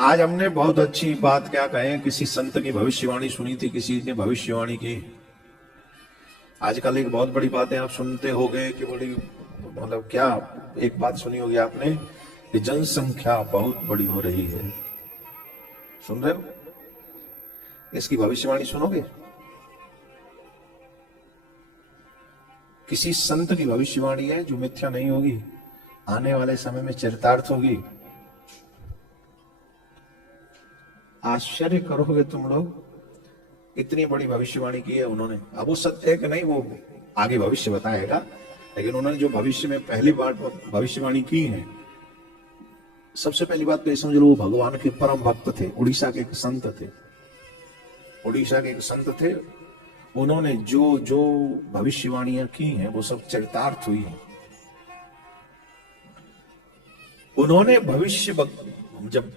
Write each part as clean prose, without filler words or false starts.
आज हमने बहुत अच्छी बात क्या कहें, किसी संत की भविष्यवाणी सुनी थी, किसी ने भविष्यवाणी की। आजकल एक बहुत बड़ी बात है, आप सुनते होंगे कि बड़ी मतलब क्या, एक बात सुनी होगी आपने कि जनसंख्या बहुत बड़ी हो रही है। सुन रहे हो? इसकी भविष्यवाणी सुनोगे? किसी संत की भविष्यवाणी है जो मिथ्या नहीं होगी, आने वाले समय में चरितार्थ होगी। आश्चर्य करोगे तुम लोग, इतनी बड़ी भविष्यवाणी की है उन्होंने। अब वो सत्य है कि नहीं वो आगे भविष्य बताएगा, लेकिन उन्होंने जो भविष्य में पहली बार भविष्यवाणी की है, सबसे पहली बात तो ये समझ लो, वो भगवान के परम भक्त थे। उड़ीसा के एक संत थे, उड़ीसा के एक संत थे। उन्होंने जो जो भविष्यवाणियां की हैं वो सब चरितार्थ हुई हैं। उन्होंने भविष्य जब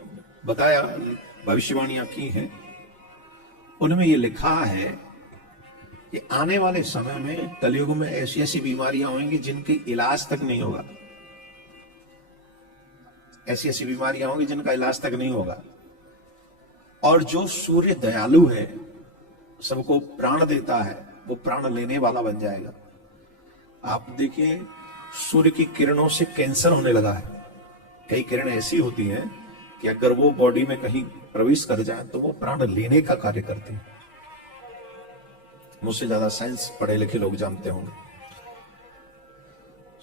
बताया, भविष्यवाणियां की हैं, उनमें ये लिखा है कि आने वाले समय में कलयुग में ऐसी ऐसी बीमारियां होंगी जिनकी इलाज तक नहीं होगा। ऐसी ऐसी बीमारियां होंगी जिनका इलाज तक नहीं होगा। और जो सूर्य दयालु है, सबको प्राण देता है, वो प्राण लेने वाला बन जाएगा। आप देखिए, सूर्य की किरणों से कैंसर होने लगा है। कई किरणें ऐसी होती हैं कि अगर वो बॉडी में कहीं प्रवेश कर जाए तो वो प्राण लेने का कार्य करती है। मुझसे ज्यादा साइंस पढ़े लिखे लोग जानते होंगे।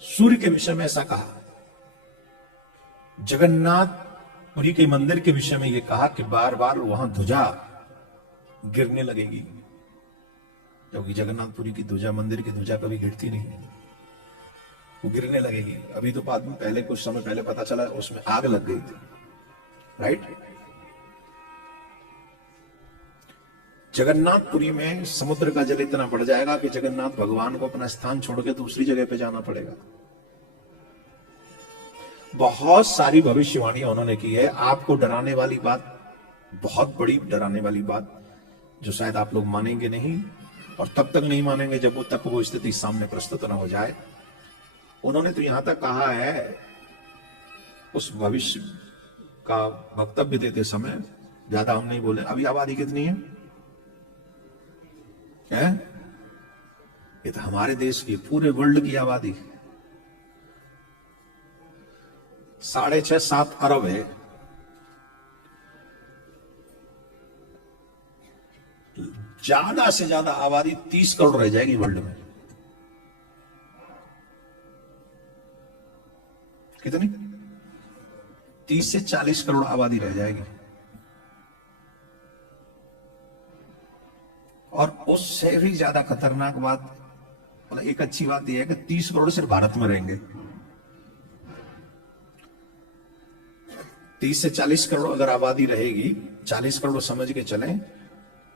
सूर्य के विषय में ऐसा कहा। जगन्नाथपुरी के मंदिर के विषय में यह कहा कि बार बार वहां ध्वजा गिरने लगेगी, क्योंकि जगन्नाथपुरी की ध्वजा, मंदिर की ध्वजा कभी गिरती नहीं, वो गिरने लगेगी। अभी तो बाद में, पहले कुछ समय पहले पता चला उसमें आग लग गई थी, राइट। जगन्नाथपुरी में समुद्र का जल इतना बढ़ जाएगा कि जगन्नाथ भगवान को अपना स्थान छोड़ के दूसरी जगह पे जाना पड़ेगा। बहुत सारी भविष्यवाणियां उन्होंने की है। आपको डराने वाली बात, बहुत बड़ी डराने वाली बात, जो शायद आप लोग मानेंगे नहीं, और तब तक नहीं मानेंगे जब वो तक वो स्थिति सामने प्रस्तुत न हो जाए। उन्होंने तो यहां तक कहा है, उस भविष्य का वक्तव्य देते समय, ज्यादा हम नहीं बोले, अभी आबादी कितनी है? ये तो हमारे देश की, पूरे वर्ल्ड की आबादी 6.5-7 अरब है। ज्यादा से ज्यादा आबादी 30 करोड़ रह जाएगी वर्ल्ड में। कितनी? 30 से 40 करोड़ आबादी रह जाएगी। और उससे भी ज्यादा खतरनाक बात, मतलब एक अच्छी बात यह है कि 30 करोड़ सिर्फ भारत में रहेंगे। 30 से 40 करोड़ अगर आबादी रहेगी, 40 करोड़ समझ के चलें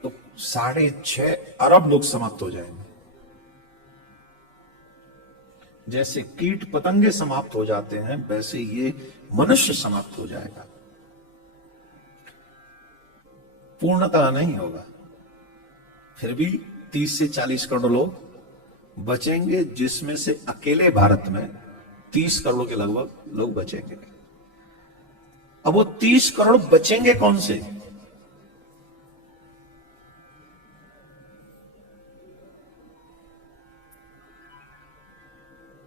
तो 6.5 अरब लोग समाप्त हो जाएंगे। जैसे कीट पतंगे समाप्त हो जाते हैं, वैसे ये मनुष्य समाप्त हो जाएगा। पूर्णतः नहीं होगा, फिर भी 30 से 40 करोड़ लोग बचेंगे, जिसमें से अकेले भारत में 30 करोड़ के लगभग लोग बचेंगे। अब वो 30 करोड़ बचेंगे कौन से?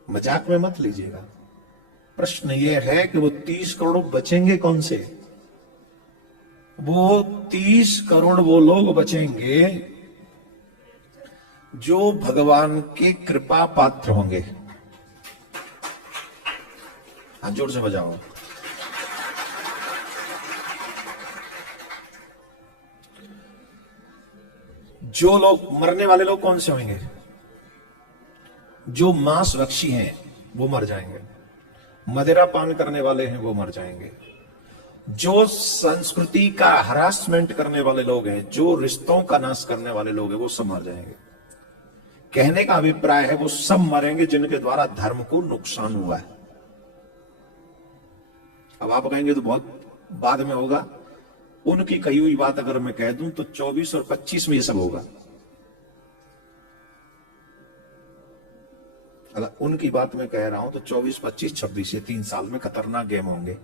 मजाक में मत लीजिएगा। प्रश्न ये है कि वो 30 करोड़ बचेंगे कौन से? वो 30 करोड़ वो लोग बचेंगे जो भगवान के कृपा पात्र होंगे। हाँ, जोर से बजाओ। जो लोग, मरने वाले लोग कौन से होंगे? जो मांस भक्षी हैं वो मर जाएंगे, मदिरा पान करने वाले हैं वो मर जाएंगे, जो संस्कृति का हरासमेंट करने वाले लोग हैं, जो रिश्तों का नाश करने वाले लोग हैं, वो सब मर जाएंगे। कहने का अभिप्राय है वो सब मरेंगे जिनके द्वारा धर्म को नुकसान हुआ है। अब आप कहेंगे तो बहुत बाद में होगा। उनकी कही हुई बात अगर मैं कह दूं तो 24 और 25 में ये सब होगा। अगर उनकी बात मैं कह रहा हूं तो 24, 25, 26 ये 3 साल में खतरनाक गेम होंगे।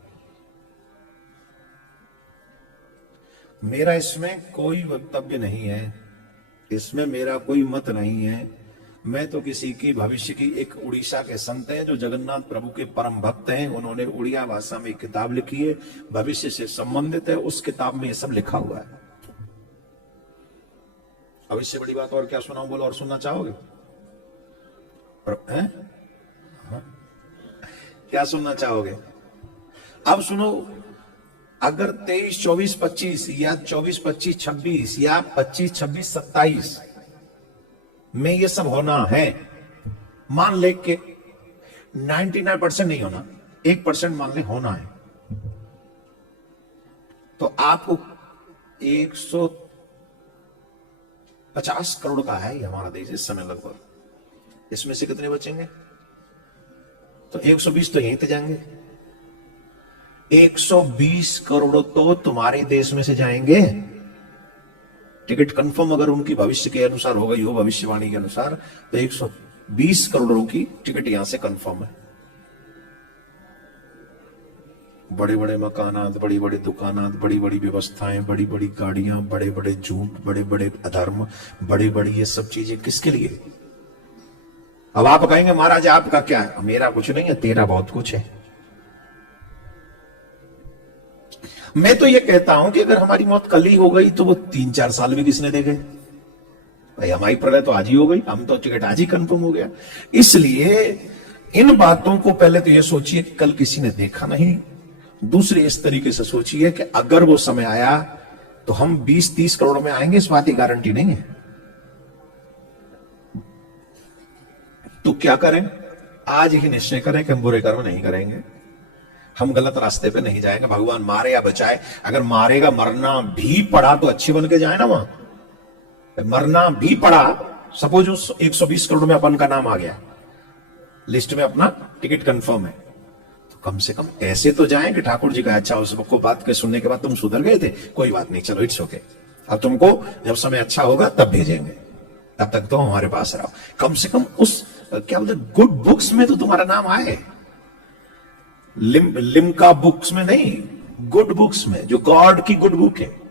मेरा इसमें कोई वक्तव्य नहीं है, इसमें मेरा कोई मत नहीं है। मैं तो किसी की भविष्य की, एक उड़ीसा के संत हैं जो जगन्नाथ प्रभु के परम भक्त हैं, उन्होंने उड़िया भाषा में एक किताब लिखी है, भविष्य से संबंधित है, उस किताब में ये सब लिखा हुआ है। अब इससे बड़ी बात और क्या सुनाऊं? बोलो, और सुनना चाहोगे? क्या सुनना चाहोगे? अब सुनो, अगर 23, 24, 25 या 24, 25, 26 या 25, 26, 27 में ये सब होना है, मान ले के 99% नहीं होना, 1% मान ले होना है, तो आपको 150 करोड़ का है ये हमारा देश इस समय लगभग, इसमें से कितने बचेंगे? तो 120 तो यहीं से जाएंगे। 120 करोड़ तो तुम्हारे देश में से जाएंगे। टिकट कंफर्म अगर उनकी भविष्य के अनुसार हो गई हो, भविष्यवाणी के अनुसार, तो 120 करोड़ों की टिकट यहां से कंफर्म है। बड़े बड़े मकानात, बड़ी बड़ी दुकानात, बड़ी बड़ी व्यवस्थाएं, बड़ी बड़ी गाड़ियां, बड़े बड़े झूठ, बड़े बड़े अधर्म, बड़ी बड़ी ये सब चीजें किसके लिए? अब आप कहेंगे महाराज आपका क्या है? मेरा कुछ नहीं है, तेरा बहुत कुछ है। मैं तो ये कहता हूं कि अगर हमारी मौत कल ही हो गई तो वो 3-4 साल भी किसने देखे भाई? हमारी प्रलय तो आज ही हो गई, हम तो टिकट आज ही कंफर्म हो गया। इसलिए इन बातों को पहले तो ये सोचिए कि कल किसी ने देखा नहीं। दूसरे इस तरीके से सोचिए कि अगर वो समय आया तो हम 20-30 करोड़ में आएंगे, इस बात की गारंटी नहीं है। तो क्या करें? आज ही निश्चय करें कि हम बुरे कर्म नहीं करेंगे, हम गलत रास्ते पे नहीं जाएंगे। भगवान मारे या बचाए, अगर मारेगा, मरना भी पड़ा तो अच्छे बन के जाए ना। वहां मरना भी पड़ा, सपोज उस 120 करोड़ में अपन का नाम आ गया, लिस्ट में अपना टिकट कंफर्म है, तो कम से कम ऐसे तो जाएं कि ठाकुर जी का अच्छा, उसको बात के सुनने के बाद तुम सुधर गए थे, कोई बात नहीं, चलो इट्स ओके, अब तुमको जब समय अच्छा होगा तब भेजेंगे, तब तक तो हमारे पास रहो। कम से कम उस क्या बोलते गुड बुक्स में तो तुम्हारा नाम आए। लिम्का बुक्स में नहीं, गुड बुक्स में, जो गॉड की गुड बुक है,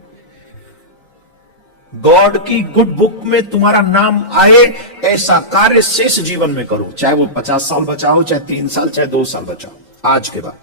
गॉड की गुड बुक में तुम्हारा नाम आए। ऐसा कार्य शेष जीवन में करो, चाहे वो 50 साल बचाओ, चाहे 3 साल, चाहे 2 साल बचाओ आज के बाद।